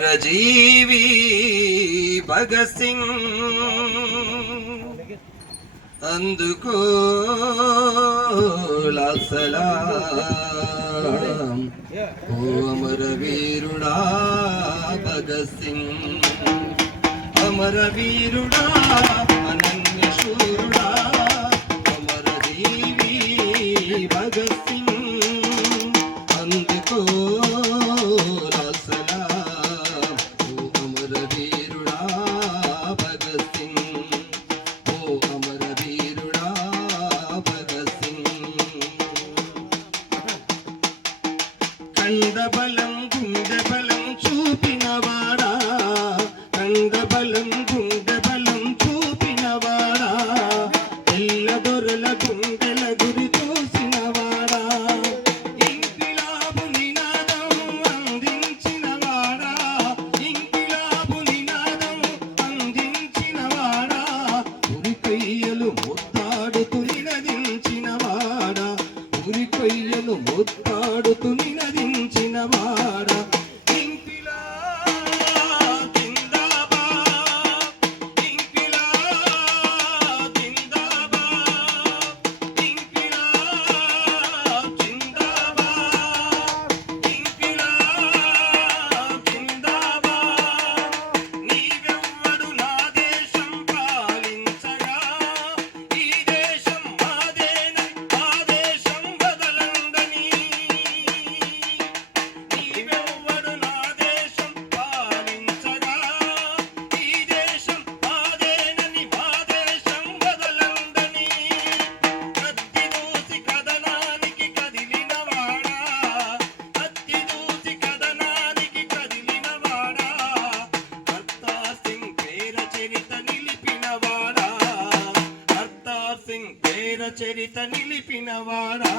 जीवी भगत सिंह अंदुको सलाम ओ अमर वीरुड़ा भगत सिंह अमर वीरुड़ा अनन्य शूरुड़ा अमर जीवी भगत सिंह अंदुको కండబలం గుండెబలం చూపినవాడా కండబలం గుండెబలం చూపినవాడా తెల్లదొరల గుండెల గురి చూసినవాడా ఇంకిలాబు నినాదం అందించినవాడా ఇంకిలాబు నినాదం అందించినవాడా ఉరికొయ్యలు ముద్దాడుతూ నినదించినవాడా ఉరికొయ్యలు ముద్దాడుతూ నినదించినవాడా చరిత నిలిపినవాడా